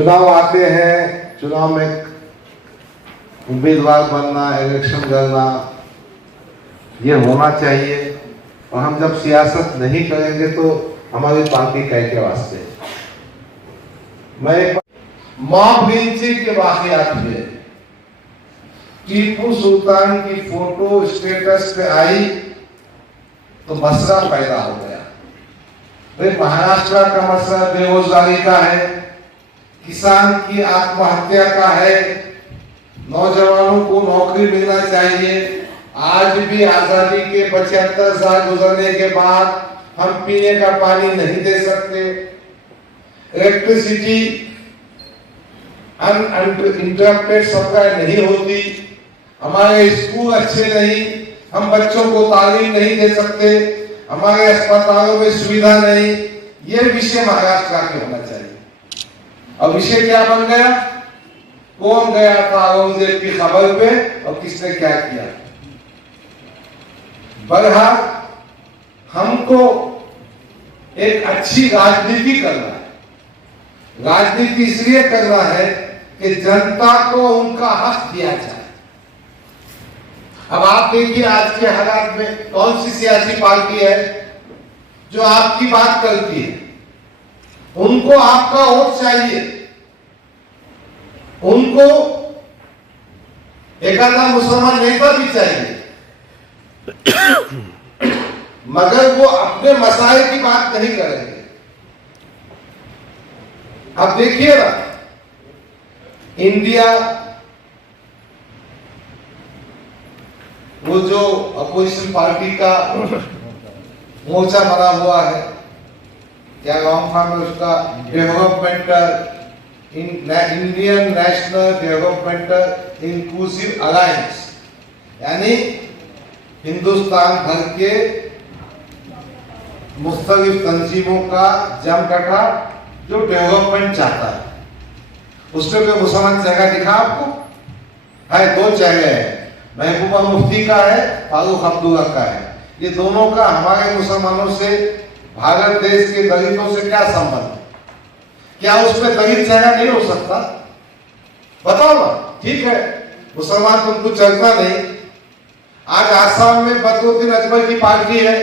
चुनाव आते हैं, चुनाव में उम्मीदवार बनना, इलेक्शन करना, ये होना चाहिए। और हम जब सियासत नहीं करेंगे तो हमारी पार्टी कैसे वास्ते। मैं मॉब लिंचिंग के वाकयात में टीपू सुल्तान की फोटो स्टेटस पे आई तो मसला पैदा हो गया। भाई महाराष्ट्र का मसला बेरोजगारी का है, किसान की आत्महत्या का है, नौजवानों को नौकरी मिलना चाहिए। आज भी आजादी के 75 साल गुजरने के बाद हम पीने का पानी नहीं दे सकते, इलेक्ट्रिसिटी अनइंटरप्टेड सप्लाई नहीं होती, हमारे स्कूल अच्छे नहीं, हम बच्चों को तालीम नहीं दे सकते, हमारे अस्पतालों में सुविधा नहीं। ये विषय महाराष्ट्र के होना चाहिए। और विषय क्या बन गया? कौन गया था औरंगजेब की खबर पे और किसने क्या किया? बहरहाल हमको एक अच्छी राजनीति करना है। राजनीति इसलिए करना है कि जनता को उनका हक दिया जाए। अब आप देखिए आज के हालात में कौन सी सियासी पार्टी है जो आपकी बात करती है? उनको आपका वोट चाहिए, उनको एक आधा मुसलमान नेता भी चाहिए, मगर वो अपने मसाइल की बात नहीं करेंगे। अब देखिए ना, इंडिया वो जो अपोजिशन पार्टी का मोर्चा बना हुआ है, क्या नाम था मैं उसका, Indian national developmental inclusive alliance, यानी हिंदुस्तान भर के मुख्तलिफ तंजीमों का जमघटा जो डेवलपमेंट चाहता है। उसमें कोई मुसलमान जगह दिखा आपको? है, दो जगह है, महबूबा मुफ्ती का है, फारूक अब्दुल्ला का है। ये दोनों का हमारे मुसलमानों से, भारत देश के दलितों से क्या संबंध? क्या उसमें दलित जगह नहीं हो सकता? बताओ ना। ठीक है, मुसलमान तुमको चलता नहीं। आज आसाम में बदरुद्दीन अजमल की पार्टी है,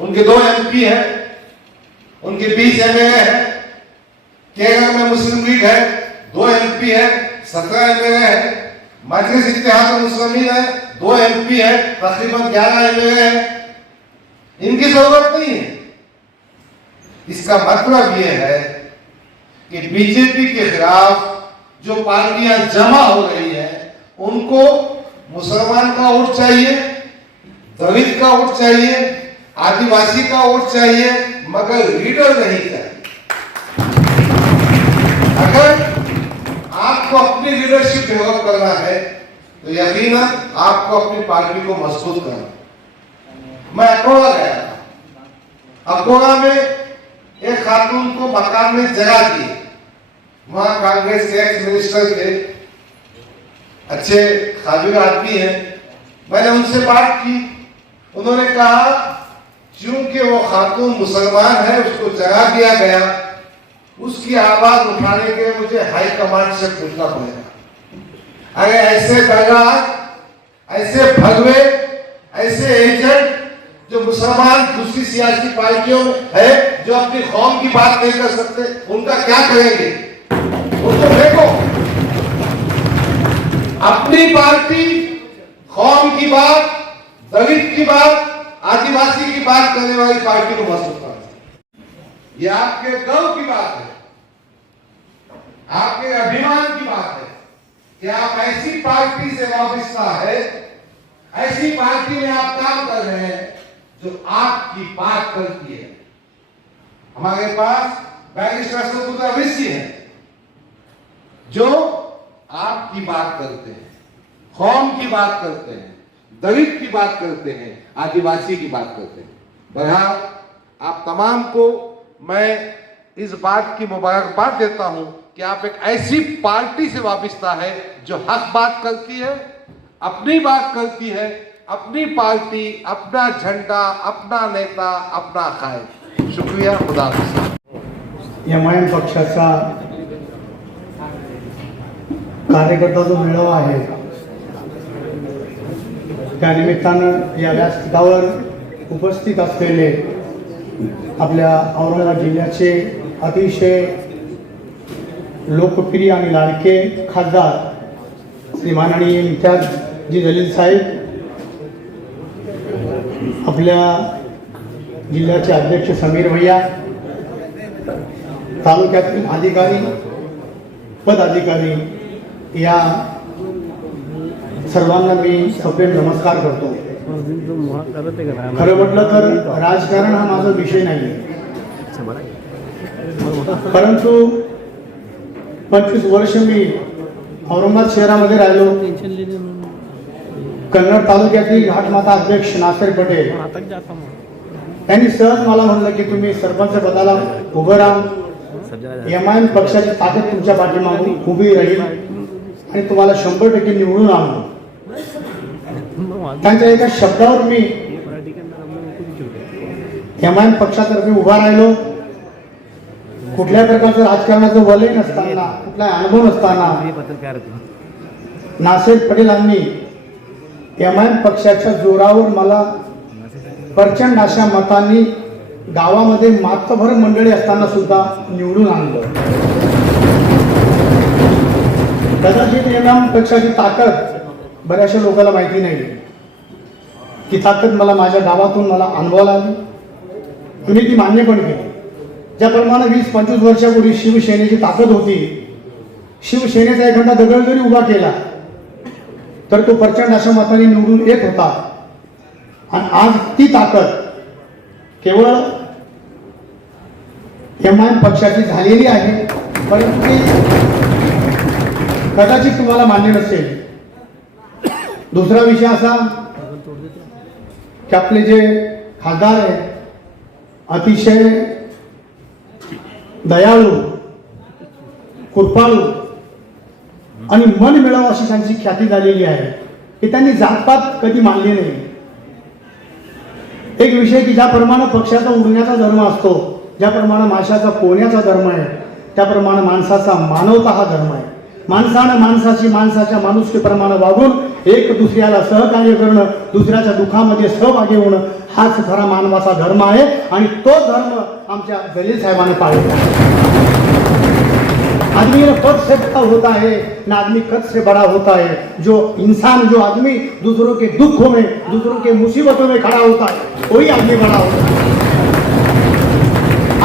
उनके 2 MP हैं, उनके 20 MLA हैं। केरल में मुस्लिम लीग है, 2 MP है, 17 MLA है। मजलिस इत्तेहाद मुस्लिमीन है, 2 MP है, तकरीबन 11 MLA है। इनकी जरूरत नहीं है। इसका मतलब यह है कि बीजेपी के खिलाफ जो पार्टियां जमा हो रही हैं, उनको मुसलमान का वोट चाहिए, दलित का वोट चाहिए, आदिवासी का वोट चाहिए, मगर लीडर नहीं चाहिए। अगर आपको अपनी लीडरशिप डेवलप करना है तो यकीनन आपको अपनी पार्टी को मजबूत करना। मैं अकोला गया था। अकोला में एक खातून को मकान में जगह दी। वहां कांग्रेस के एक्स मिनिस्टर थे, अच्छे काबिल आदमी हैं। मैंने उनसे बात की। उन्होंने कहा क्योंकि वो खातून मुसलमान है, उसको जगह दिया गया, उसकी आवाज उठाने के लिए मुझे हाई कमांड से पूछना पड़ेगा। अगर ऐसे दगा, ऐसे भगवे, ऐसे एजेंट जो मुसलमान दूसरी सियासी पार्टियों में है, जो अपनी कौम की बात नहीं कर सकते, उनका क्या करेंगे? उनको देखो, अपनी पार्टी कौम की बात, दलित की बात, आदिवासी की बात करने वाली पार्टी को मजबूत करना। ये आपके गर्व की बात है, आपके अभिमान की बात है कि आप ऐसी पार्टी से वाबस्ता है, ऐसी पार्टी में आप काम कर रहे हैं जो आपकी बात करती है। हमारे पास बैरिस्टर असदुद्दीन अवैसी हैं जो आपकी बात करते हैं, कौम की बात करते हैं, दलित की बात करते हैं, आदिवासी की बात करते हैं। बहरहाल आप तमाम को मैं इस बात की मुबारकबाद देता हूं कि आप एक ऐसी पार्टी से वाबस्ता है जो हक बात करती है, अपनी बात करती है, अपनी पार्टी, अपना झंडा, अपना नेता, अपना कायद। शुक्रिया, खुदा हाफिज। एमआयएम पक्षाचा कार्यकर्ता जो मेळावा आहे त्या निमित्तानं या व्यासपीठावर उपस्थित असलेले आपल्या औरंगाबाद जिल्ह्याचे अतिशय लोकप्रिय आणि लाडके खासदार श्री माननीय इम्तियाज जलील साहेब, आपल्या जिल्ह्याचे अध्यक्ष समीर भैया, तालुक्यातील अधिकारी पदाधिकारी या सर्वांना मी सप्रेम नमस्कार करतो. खरं म्हटलं तर राजकारण हा माझा विषय नाही, परंतु 25 वर्ष मी औरंगाबाद शहरामध्ये राहिलो. कन्नड तालुक्यातील घाटमाता अध्यक्ष नासेर पटेल यांनी सहज मला म्हणलं की तुम्ही सरपंच पदाला उभं राहा, एमआयएम पक्षाची ताकद तुमच्या पाठीमागे उभी राहील आणि तुम्हाला 100% निवडून आणू. त्यांच्या एका शब्दावर मी एमआयएम पक्षातर्फे उभा राहिलो. कुठल्या प्रकारचं राजकारणाचं वलय नसताना, कुठला अनुभव नसताना नासेर पटेलांनी एमआयएम पक्षाच्या जोरावर मला प्रचंड अशा मतांनी गावामध्ये मातभर मंडळी असताना सुद्धा निवडून आणलं. कदाचित एमआयएम पक्षाची ताकद बऱ्याचशा लोकांना माहिती नाही. ती ताकद मला माझ्या गावातून मला अनुभवायला आली, तुम्ही ती मान्य पण केली. ज्याप्रमाणे 20-25 वर्षापूर्वी शिवसेनेची ताकद होती, शिवसेनेचा एखादा दगड जरी उभा केला तर तो प्रचंड अशा मताने निवडून येत होता. आणि आज ती ताकद केवळ एमआयएम पक्षाची झालेली आहे, परंतु ती कदाचित तुम्हाला मान्य नसेल. दुसरा विषय असा की आपले जे खासदार आहेत अतिशय दयाळू, कृपाळू आणि मन मिळावं अशी त्यांची ख्याती झालेली आहे की त्यांनी जातपात कधी मानली नाही. एक विषय की ज्याप्रमाणे पक्षाचा उडण्याचा धर्म असतो, ज्याप्रमाणे माशाचा पोहण्याचा धर्म आहे, त्याप्रमाणे माणसाचा मानवता हा धर्म आहे. माणसानं माणसाची माणसाच्या माणुसकीप्रमाणे वागून एक दुसऱ्याला सहकार्य करणं, दुसऱ्याच्या दुःखामध्ये सहभागी होणं हाच खरा मानवाचा धर्म आहे. आणि तो धर्म आमच्या जलील साहेबांनी पाळला. आदमी पद से बड़ा होता है ना आदमी कद से बड़ा होता है. जो इंसान, जो आदमी दूसरों के दुखों में, दूसरों के मुसीबतों में खड़ा होता है, वही आदमी बड़ा होता है.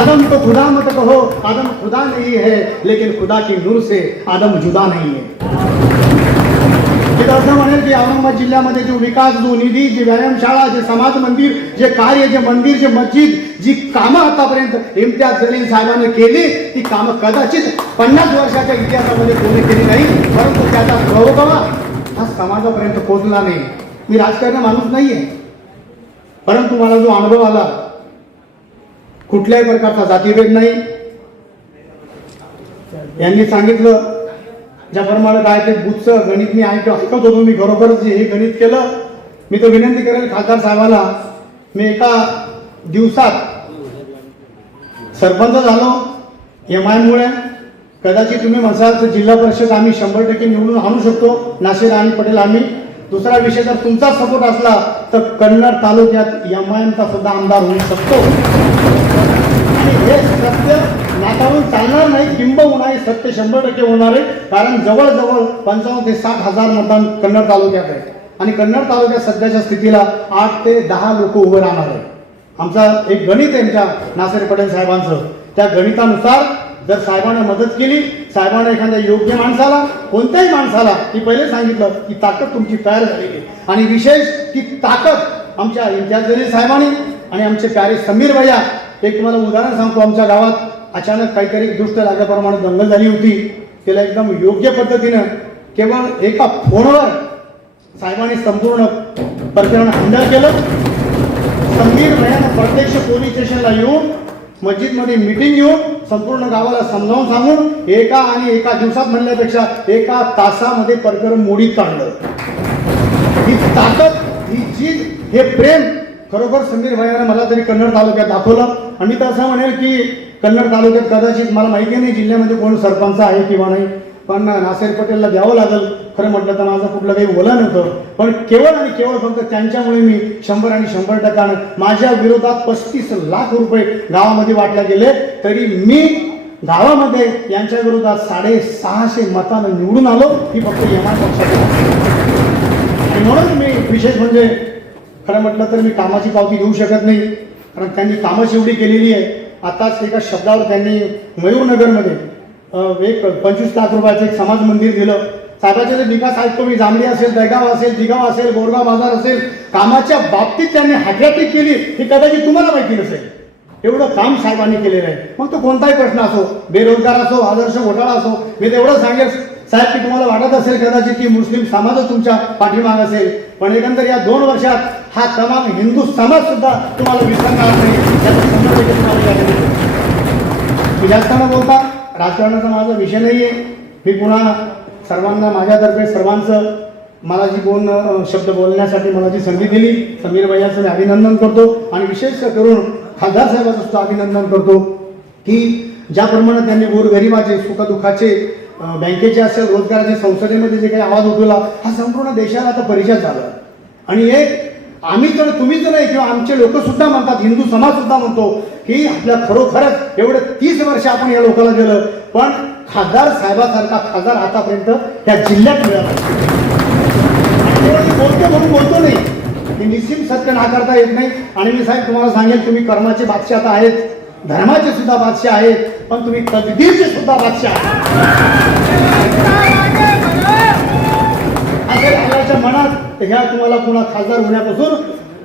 आदम तो खुदा मत कहो, आदम खुदा नहीं है, लेकिन खुदा की नूर से आदम जुदा नहीं है. असं म्हणेल की औरंगाबाद जिल्ह्यामध्ये जो विकास, जो निधी, जी व्यायामशाळा, जे समाज मंदिर, जे कार्य, जे मंदिर, जे मस्जिद, जी कामं आतापर्यंत इम्तियाज जलील साहेबांनी केली, ती कामं कदाचित 50 वर्षाच्या इतिहासामध्ये कोणी केली नाही, परंतु त्याचा गौरव हा समाजापर्यंत पोहोचला नाही. मी राजकारण माणूस नाहीये, परंतु मला जो अनुभव आला, कुठल्याही प्रकारचा जातीभेद नाही. यांनी सांगितलं ज्याप्रमाणे काय ते बुच्च गणित मी ऐकत होतो, मी खरोखरच हे गणित केलं. मी तो विनंती करेल खासदार साहेबाला, मी एका दिवसात सरपंच झालो एमआयएममुळे. कदाचित तुम्ही म्हणाल तर जिल्हा परिषद आम्ही 100% निवडून आणू शकतो, नासेर आणि पटेल आम्ही. दुसरा विषय, जर तुमचा सपोर्ट असला तर कन्नड तालुक्यात एमआयएमचा सुद्धा आमदार होऊ शकतो. आणि हे सत्य नाकारून चालणार नाही, किंबहुना हे सत्य 100% होणार आहे. कारण जवळजवळ 55 ते 60 हजार मतदान कन्नड तालुक्यात आहे आणि कन्नड तालुक्यात सध्याच्या स्थितीला 8 ते 10 लोक उभे राहणार आहे. आमचा एक गणित आहे आमच्या नासेर पटेल साहेबांचं. त्या गणितानुसार जर साहेबांना मदत केली, साहेबांना एखाद्या योग्य माणसाला, कोणत्याही माणसाला, की पहिले सांगितलं की ताकद तुमची तयार झालेली आहे. आणि विशेष की ताकद आमच्या इम्तियाज जलील साहेबांनी आणि आमचे प्यारे समीर भैया. एक तुम्हाला उदाहरण सांगतो, आमच्या गावात अचानक काहीतरी दुष्ट लागल्याप्रमाणे दंगल झाली होती. त्याला एकदम योग्य पद्धतीनं केवळ एका फोनवर साहेबांनी संपूर्ण प्रकरण हँडल केलं. समीर भैयानं प्रत्यक्ष पोलीस स्टेशनला येऊन, मस्जिदमध्ये मीटिंग घेऊन, संपूर्ण गावाला समजावून सांगून एका दिवसात म्हणण्यापेक्षा एका तासामध्ये प्रकरण मोडीत काढलं. ही ताकद, ही जीत, हे प्रेम खरोखर समीर भैयानं मला तरी कन्नड तालुक्यात दाखवलं. आणि तर असं म्हणेल की कन्नड तालुक्यात कदाचित मला माहिती नाही जिल्ह्यामध्ये कोण सरपंच आहे किंवा नाही, पण नासेर पटेलला द्यावं लागेल. खरं म्हटलं तर माझं कुठलं काही बोला नव्हतं, पण केवळ आणि केवळ फक्त त्यांच्यामुळे मी 100 आणि 100% माझ्या विरोधात 35 लाख रुपये गावामध्ये वाटले गेले, तरी मी गावामध्ये यांच्या विरोधात 650 मतानं निवडून आलो. ही फक्त यमान पक्षाची. आणि म्हणून मी विशेष म्हणजे खरं म्हटलं तर मी कामाची पावती घेऊ शकत नाही, कारण त्यांनी कामच एवढी केलेली आहे. आताच एका शब्दावर त्यांनी मयूरनगरमध्ये एक 25 लाख रुपयाचं एक समाज मंदिर दिलं. साहेबाचे जे विकास ऐकतो मी, जांभळी असेल, दहगाव असेल, दिगाव असेल, बोरगाव बाजार असेल, कामाच्या बाबतीत त्यांनी हॅट्रिक केली ही कदाचित तुम्हाला माहिती नसेल. एवढं काम साहेबांनी केलेलं आहे. मग तो कोणताही प्रश्न असो, बेरोजगार असो, आदर्श घोटाळा असो, मी तेवढं सांगेल साहेब की तुम्हाला वाटत असेल कदाचित की मुस्लिम समाजच तुमच्या पाठीमाग असेल, पण एकंदर या 2 वर्षात हा तमाम हिंदू समाज सुद्धा तुम्हाला विसरणार नाही. याचा समज देखील तुम्हाला द्यायला देतो. मी जास्त न बोलता, राजकारणाचा माझा विषय नाही आहे. मी पुन्हा सर्वांना माझ्यातर्फे सर्वांचं मला जी 2 शब्द बोलण्यासाठी मला जी संधी दिली, समीर भैयाचं मी अभिनंदन करतो. आणि विशेष करून खासदार साहेबांचं सुद्धा अभिनंदन करतो की ज्याप्रमाणे त्यांनी गोरगरिबाचे, सुखदुःखाचे, बँकेचे असेल, रोजगाराचे, संसदेमध्ये जे काही आवाज उठवला, हा संपूर्ण देशाला आता परिचय झाला. आणि एक आम्ही तर तुम्हीच नाही, किंवा आमचे लोक सुद्धा म्हणतात, हिंदू समाज सुद्धा म्हणतो की आपल्या खरोखरच एवढे 30 वर्ष आपण या लोकांना दिलं, पण खासदार साहेबासारखा खासदार आतापर्यंत त्या जिल्ह्यात मिळाला. बोलतो म्हणून बोलतो नाही, हे निश्चित सत्य नाकारता येत नाही. आणि मी साहेब तुम्हाला सांगेल, तुम्ही कर्माचे बादशाह आता आहेत, धर्माचे सुद्धा बादशाह आहेत, पण तुम्ही तकदीरचे सुद्धा बादशाह आहात. मनात ह्या तुम्हाला पुन्हा खासदार होण्यापासून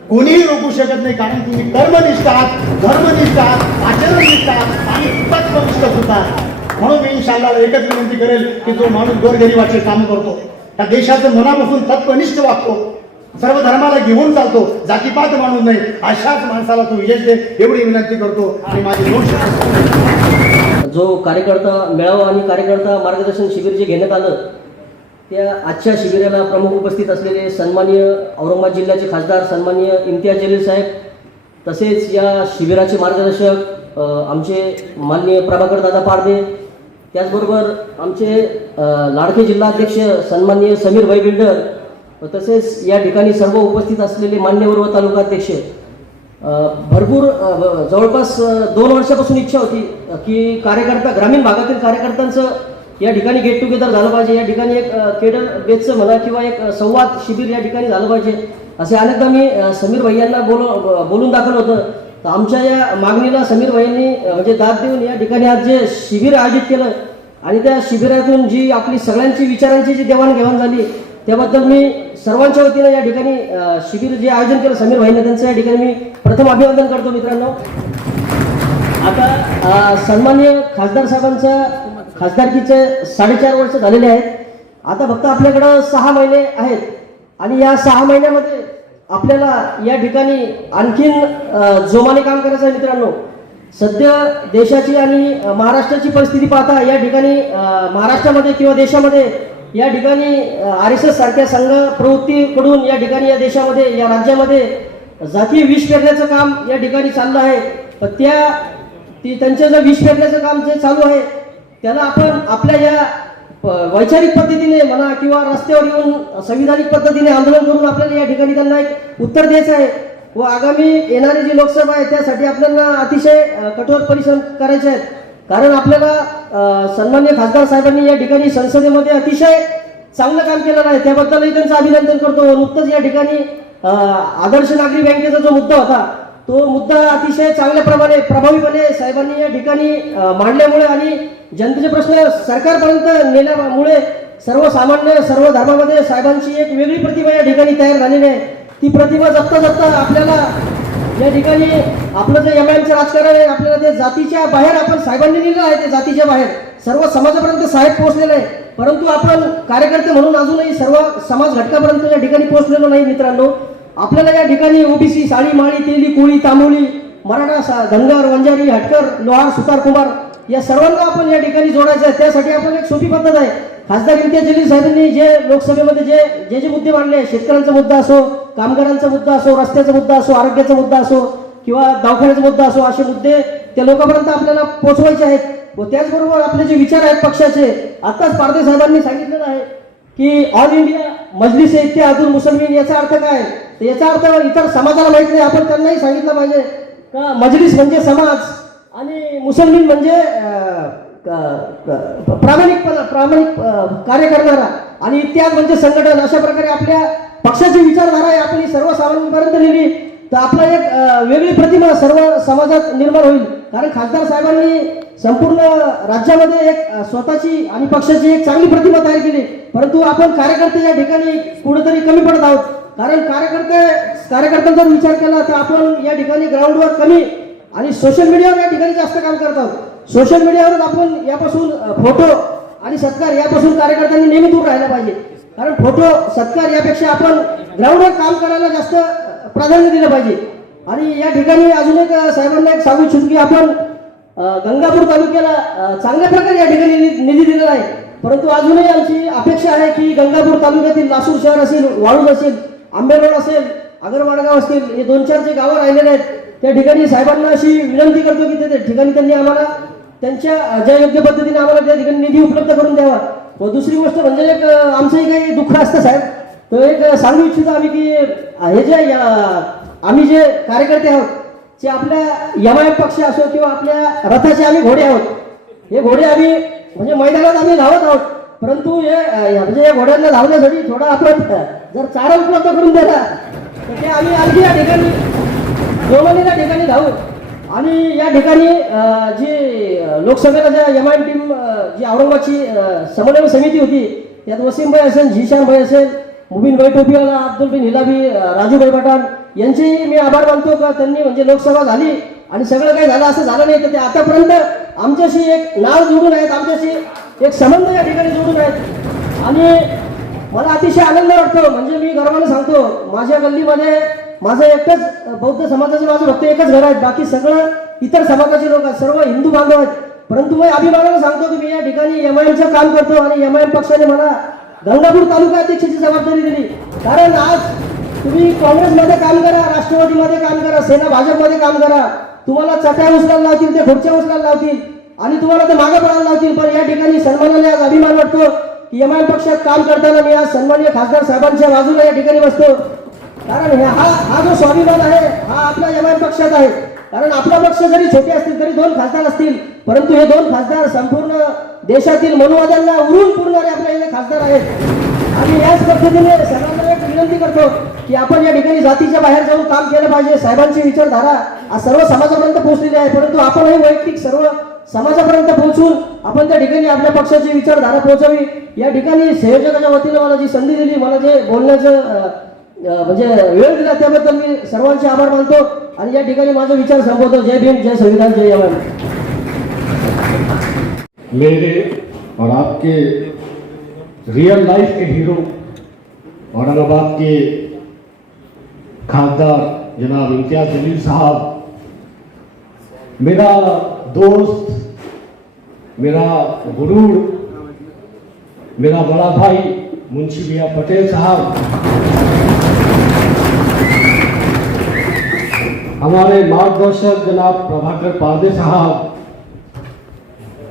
कोणीही रोखू शकत नाही, कारण तुम्ही कर्मनिष्ठ आहात, धर्मनिष्ठ आहात, आचरणनिष्ठ आहात आणि तत्वनिष्ठ सुद्धा आहात. म्हणून मी इंशाअल्लाह एकच विनंती करेल की जो माणूस गोरगरिबाचे काम करतो, त्या देशाचं मनापासून तत्वनिष्ठ वागतो, सर्व धर्माला घेऊन चालतो, जातीपात माणूस नाही, अशाच माणसाला तू यश दे एवढी विनंती करतो. आणि माझी 2 शब्द जो कार्यकर्ता मेळावा आणि कार्यकर्ता मार्गदर्शन शिबिर जे घेण्यात आलं, त्या आजच्या शिबिराला प्रमुख उपस्थित असलेले सन्माननीय औरंगाबाद जिल्ह्याचे खासदार सन्माननीय इम्तियाज जलील साहेब, तसेच या शिबिराचे मार्गदर्शक आमचे माननीय प्रभाकर दादा पारदे, त्याचबरोबर आमचे लाडके जिल्हाध्यक्ष सन्माननीय समीर भाई बिल्डर, तसेच या ठिकाणी सर्व उपस्थित असलेले मान्यवर व तालुकाध्यक्ष. भरपूर जवळपास 2 वर्षापासून इच्छा होती की कार्यकर्ता, ग्रामीण भागातील कार्यकर्त्यांचं या ठिकाणी गेट टुगेदर झालं पाहिजे, या ठिकाणी एक केडर बेचचं म्हणा किंवा एक संवाद शिबिर या ठिकाणी झालं पाहिजे, असे अनेकदा मी समीर भैयांना बोलून दाखवलं होतं. तर आमच्या या मागणीला समीर भैयांनी म्हणजे दाद देऊन या ठिकाणी आज जे शिबिर आयोजित केलं आणि त्या शिबिरातून जी आपली सगळ्यांची विचारांची जी देवाणघेवाण झाली, त्याबद्दल मी सर्वांच्या वतीनं या ठिकाणी शिबिर जे आयोजन केलं समीर भाईंना, त्यांचं या ठिकाणी मी प्रथम अभिवादन करतो. मित्रांनो, आता सन्माननीय खासदार साहेबांचं खासदारकीचे 4.5 वर्ष झालेले आहेत. आता फक्त आपल्याकडं 6 महिने आहेत आणि या 6 महिन्यामध्ये आपल्याला या ठिकाणी आणखीन जोमाने काम करायचं आहे. मित्रांनो, सध्या देशाची आणि महाराष्ट्राची परिस्थिती पाहता या ठिकाणी महाराष्ट्रामध्ये किंवा देशामध्ये या ठिकाणी RSS सारख्या संघ प्रवृत्तीकडून या ठिकाणी या देशामध्ये, या राज्यामध्ये जातीय विष पेरण्याचं काम या ठिकाणी चाललं आहे. त्यांचं जे विष पेरण्याचं काम जे चालू आहे, त्याला आपण आपल्या या वैचारिक पद्धतीने म्हणा किंवा रस्त्यावर येऊन संविधानिक पद्धतीने आंदोलन करून आपल्याला या ठिकाणी त्यांना एक उत्तर द्यायचं आहे. व आगामी येणारी जी लोकसभा आहे त्यासाठी आपल्याला अतिशय कठोर परिश्रम करायचे आहेत. कारण आपल्याला सन्माननीय खासदार साहेबांनी या ठिकाणी संसदेमध्ये अतिशय चांगलं काम केलेलं आहे, त्याबद्दलही त्यांचं अभिनंदन करतो. नुकतंच या ठिकाणी आदर्श नागरी बँकेचा जो मुद्दा होता, तो मुद्दा अतिशय चांगल्या प्रभावीपणे साहेबांनी या ठिकाणी मांडल्यामुळे आणि जनतेचे प्रश्न सरकारपर्यंत नेल्यामुळे सर्वसामान्य, सर्व धर्मामध्ये साहेबांची एक वेगळी प्रतिमा या ठिकाणी तयार झालेली आहे. ती प्रतिमा जपता जपता आपल्याला या ठिकाणी आपलं जे MIMचं राजकारण आहे, आपल्याला ते जातीच्या बाहेर आपण साहेबांनी लिहिलं आहे, ते जातीच्या बाहेर सर्व समाजापर्यंत साहेब पोहोचलेले आहे. परंतु आपण कार्यकर्ते म्हणून अजूनही सर्व समाज घटकापर्यंत या ठिकाणी पोहोचलेलो नाही. मित्रांनो, आपल्याला या ठिकाणी OBC, साळी, माळी, तेली, कोळी, तांबोळी, मराठा, धनगर, वंजारी, हटकर, लोहार, सुतार, कुंभार या सर्वांना आपण या ठिकाणी जोडायचं आहे. त्यासाठी आपल्याला एक सोपी पद्धत आहे. खासदार इम्तियाज जलील साहेबांनी जे लोकसभेमध्ये जे मुद्दे मांडले, शेतकऱ्यांचा मुद्दा असो, कामगारांचा मुद्दा असो, रस्त्याचा मुद्दा असो, आरोग्याचा मुद्दा असो किंवा दवाखान्याचा मुद्दा असो, असे मुद्दे त्या लोकांपर्यंत आपल्याला पोहोचवायचे आहेत. व त्याचबरोबर आपले जे विचार आहेत पक्षाचे, आताच पारदे साहेबांनी सांगितलेलं आहे की ऑल इंडिया मजलिस इत्तेहादुल मुसलमीन, याचा अर्थ काय? तर याचा अर्थ इतर समाजाला माहित नाही, आपण त्यांनाही सांगितलं पाहिजे का मजलिस म्हणजे समाज आणि मुसलमीन म्हणजे प्रामाणिक कार्य करणारा आणि इत्याद म्हणजे संघटन. अशा प्रकारे आपल्या पक्षाची विचारधारा आहे आपली सर्वसामान्यांपर्यंत नेली तर आपला एक वेगळी प्रतिमा सर्व समाजात निर्माण होईल. कारण खासदार साहेबांनी संपूर्ण राज्यामध्ये एक स्वतःची आणि पक्षाची एक चांगली प्रतिमा तयार केली, परंतु आपण कार्यकर्ते या ठिकाणी कुठेतरी कमी पडत आहोत. कारण कार्यकर्त्यांचा विचार केला तर आपण या ठिकाणी ग्राउंडवर कमी आणि सोशल मीडियावर या ठिकाणी जास्त काम करत आहोत. सोशल मीडियावर आपण यापासून फोटो आणि सत्कार यापासून कार्यकर्त्यांनी नेहमी दूर राहायला पाहिजे. कारण फोटो सत्कार यापेक्षा आपण ग्राउंडवर काम करायला जास्त प्राधान्य दिलं पाहिजे. आणि या ठिकाणी अजून एक साहेबांना एक सांगू इच्छितो की आपण गंगापूर तालुक्याला चांगल्या प्रकारे या ठिकाणी निधी दिलेला आहे, परंतु अजूनही आमची अपेक्षा आहे की गंगापूर तालुक्यातील लासूर शहर असेल, वाळूज असेल, आंबेरोड असेल, आगरवाडगाव असतील, हे 2-4 जे गावं राहिलेले आहेत त्या ठिकाणी साहेबांना अशी विनंती करतो की त्या ठिकाणी त्यांनी आम्हाला त्यांच्या ज्या योग्य पद्धतीने आम्हाला त्या ठिकाणी निधी उपलब्ध करून द्यावा. व दुसरी गोष्ट म्हणजे एक आमचंही काही दुःख असतं साहेब, तो एक सांगू इच्छितो आम्ही की हे जे आम्ही जे कार्यकर्ते आहोत जे आपल्या MIM पक्ष असो किंवा आपल्या रथाचे आम्ही घोडे आहोत, हे घोडे आम्ही म्हणजे मैदानात आम्ही धावत आहोत, परंतु हे म्हणजे या घोड्यांना धावण्यासाठी थोडा आपण जर चारा उपलब्ध करून दिला तर ते आम्ही आणखी या ठिकाणी जोमानीच्या ठिकाणी धावू. आणि या ठिकाणी जी लोकसभेला ज्या MIM टीम जी औरंगाबादची समन्वय समिती होती त्यात वसीमभाई असेल, झिशानभाई असेल, मुबीनभाई टोपीवाला, अब्दुल बिन हिलाबी, राजूभाई पठाण यांचेही मी आभार मानतो का त्यांनी म्हणजे लोकसभा झाली आणि सगळं काही झालं असं झालं नाही तर ते आतापर्यंत आमच्याशी एक नाळ जोडून आहेत, आमच्याशी एक संबंध या ठिकाणी जोडून आहेत. आणि मला अतिशय आनंद वाटतो, म्हणजे मी गर्वाने सांगतो माझ्या गल्लीमध्ये माझं एकच बौद्ध समाजाचं माझं फक्त एकच घर आहे, बाकी सगळं इतर समाजाचे लोक आहेत, सर्व हिंदू बांधव आहेत. परंतु मी अभिमानाने सांगतो की मी या ठिकाणी MIMचं काम करतो आणि MIM पक्षाने मला गंगापूर तालुका अध्यक्षाची जबाबदारी दिली. कारण आज तुम्ही काँग्रेसमध्ये काम करा, राष्ट्रवादीमध्ये काम करा, सेना भाजपमध्ये काम करा, तुम्हाला चट्या उचलायला लावतील, ते खुर्च्या उचलायला लावतील आणि तुम्हाला ते मागे पडायला लावतील, पण या ठिकाणी सन्मानाने आज अभिमान वाटतो की MIM पक्षात काम करताना मी आज सन्माननीय खासदार साहेबांच्या बाजूला या ठिकाणी बसतो. कारण हा जो स्वाभिमान आहे हा आपल्या MIM पक्षात आहे. कारण आपला पक्ष जरी छोटे असतील तरी 2 खासदार असतील, परंतु हे 2 खासदार संपूर्ण देशातील मनुवाद्यांना उरून पुरणारे आपल्या इथे खासदार आहेत. आणि याच पद्धतीने सर्वांना एक विनंती करतो की आपण या ठिकाणी जातीच्या बाहेर जाऊन काम केलं पाहिजे. साहेबांची विचारधारा आज सर्व समाजापर्यंत पोहोचलेली आहे, परंतु आपणही वैयक्तिक सर्व समाजापर्यंत पोहोचून आपण त्या ठिकाणी आपल्या पक्षाची विचारधारा पोहोचावी. या ठिकाणी संयोजकाच्या वतीने मला जी संधी दिली, मला जे बोलण्याचं म्हणजे वेळ दिला त्याबद्दल मी सर्वांचे आभार मानतो आणि या ठिकाणी माझे विचार संपवतो. जय भीम, जय संविधान, जय MIM. मेरे और आपके रियल लाइफ के हीरो औरंगाबाद के खासदार जनाब इम्तियाज जलील साहब, मेरा दोस्त, मेरा गुरूर, मेरा बड़ा भाई मुंशी भैया पटेल साहब, हमारे मार्गदर्शक जनाब प्रभाकर पारदे साहब,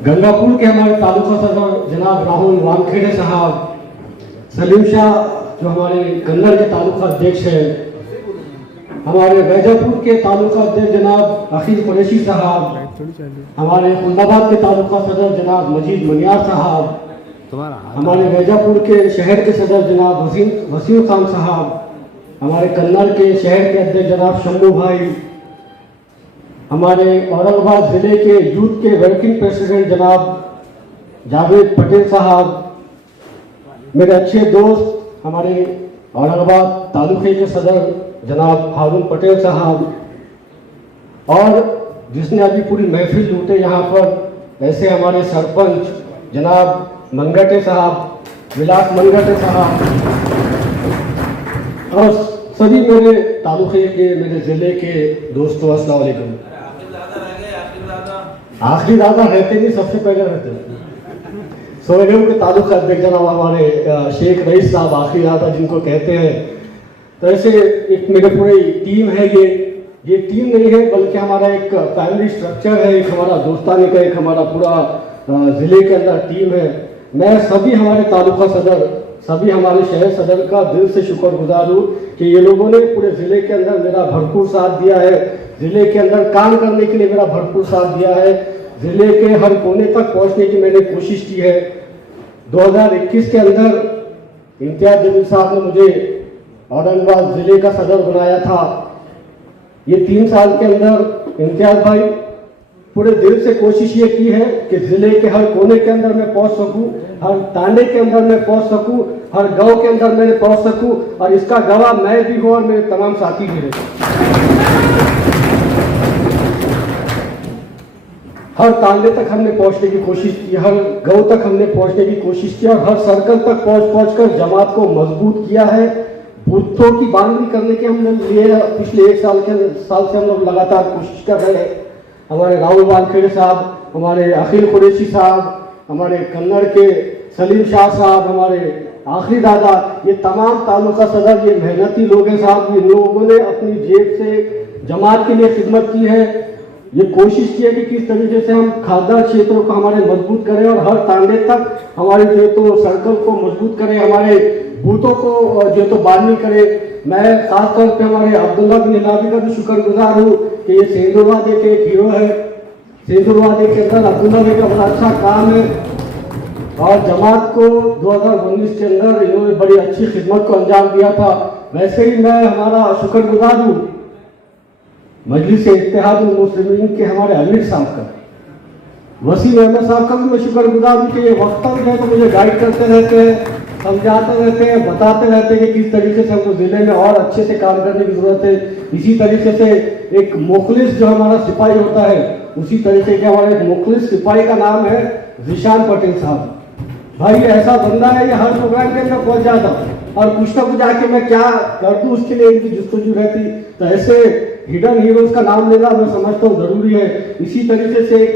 गंगापुर के हमारे तालुका सदर जनाब राहुल वानखेड़े साहब, सलीम शाह जो हमारे कन्नड़ के तालुका अध्यक्ष हैं, हमारे वैजापुर के तालुका अध्यक्ष जनाब अखिल कुरैशी साहब, हमारे खुलदाबाद के तालुका सदर जनाब मजीद मनियार साहब, हमारे वैजापुर के शहर के सदर जनाब वसीम खान साहब, हमारे कन्नड़ के शहर के अध्यक्ष जनाब शंभू भाई, हमारे औरंगाबाद जिले के यूथ के वर्किंग प्रेसिडेंट जनाब जावेद पटेल साहब, मेरे अच्छे दोस्त हमारे औरंगाबाद तालुके के सदर जनाब हारून पटेल साहब, और जिसने अभी पूरी महफिल लूटे यहाँ पर ऐसे हमारे सरपंच जनाब मंगटे साहब, विलास मंगटे साहब, और सभी मेरे तालुके के मेरे ज़िले के दोस्तों, अस्सलाम वालेकुम। आखिरी दादा रहते नहीं, सबसे पहले रहते सोरेगम के तालुका अध्यक्ष जनाब हमारे शेख रईस साहब आखिरी दादा जिनको कहते हैं। तो ऐसे एक मेरे पूरी टीम है ये ये टीम नहीं है बल्कि हमारा एक फैमिली स्ट्रक्चर है, एक हमारा दोस्तानी का एक हमारा पूरा ज़िले के अंदर टीम है। मैं सभी हमारे तालुका सदर, सभी हमारे शहर सदर का दिल से शुक्रगुजार हूँ कि ये लोगों ने पूरे ज़िले के अंदर मेरा भरपूर साथ दिया है, ज़िले के अंदर काम करने के लिए मेरा भरपूर साथ दिया है, ज़िले के हर कोने तक पहुँचने की मैंने कोशिश की है। 2021 के अंदर इम्तियाज जमील साहब ने मुझे औरंगाबाद ज़िले का सदर बनाया था। ये 3 साल के अंदर इम्तियाज भाई पूरे दिल से कोशिश ये की है कि ज़िले के हर कोने के अंदर मैं पहुंच सकूं, हर तांडे के अंदर मैं पहुंच सकूं, हर गांव के अंदर मैं पहुंच सकूं, और इसका गवाह मैं भी हूं और मेरे तमाम साथी भी हैं। हर तांडे तक हमने पहुंचने की कोशिश की, हर गांव तक हमने पहुंचने की कोशिश की, और हर सर्कल तक पहुंच कर जमात को मजबूत किया है। बूथों की बांधनी करने के हमने लिए पिछले 1 साल से हम लोग लगातार कोशिश कर रहे हैं। हमारे राहुल वानखेड़े साहब, हमारे अखिल कुरैशी साहब, हमारे कन्नड़ के सलीम शाह साहब, हमारे आखिरी दादा, ये तमाम तालुका सदर ये मेहनती लोग हैं साहब। ये लोगों ने अपनी जेब से जमात के लिए खिदमत की है। ये कोशिश की है कि किस तरीके से हम खासदार क्षेत्रों को हमारे मजबूत करें और हर तांडे तक हमारे जो तो सर्कल को मजबूत करें, हमारे बूथों को जो तो बांधनी करें। मैं खास तौर पे हमारे अब्दुल्ला बिन हिलाबी का भी शुक्रगुजार हूँ कि ये सेंदुरवादे के एक हीरो है। सेंदुरवादे के अंदर अब्दुल्ला भाई का बड़ा अच्छा काम है, और जमात को 2019 के अंदर इन्होंने बड़ी अच्छी खिदमत को अंजाम दिया था। वैसे ही मैं हमारा शुक्रगुजार हूँ मजलिस इत्तेहादुल मुस्लिमीन के हमारे अमीर साहब का, वसीम अहमद साहब का भी मैं शुक्रगुजार हूँ कि ये वक्तन जो है तो मुझे गाइड करते रहते हैं, समझाते रहते हैं, बताते रहते हैं कि किस तरीके से हमको ज़िले में और अच्छे से काम करने की ज़रूरत है। इसी तरीके से एक मुखलिस जो हमारा सिपाही होता है, उसी तरीके के हमारे एक मुखलिस सिपाही का नाम है जिशान पटेल साहब। भाई ऐसा बंदा है, ये हर प्रोग्राम के अंदर पहुँच जाता और कुछ ना कुछ आके मैं क्या कर दूँ उसके लिए इनकी जुस्तजू रहती। तो ऐसे हिडन हीरोज का नाम लेना मैं समझता हूँ ज़रूरी है। इसी तरीके से एक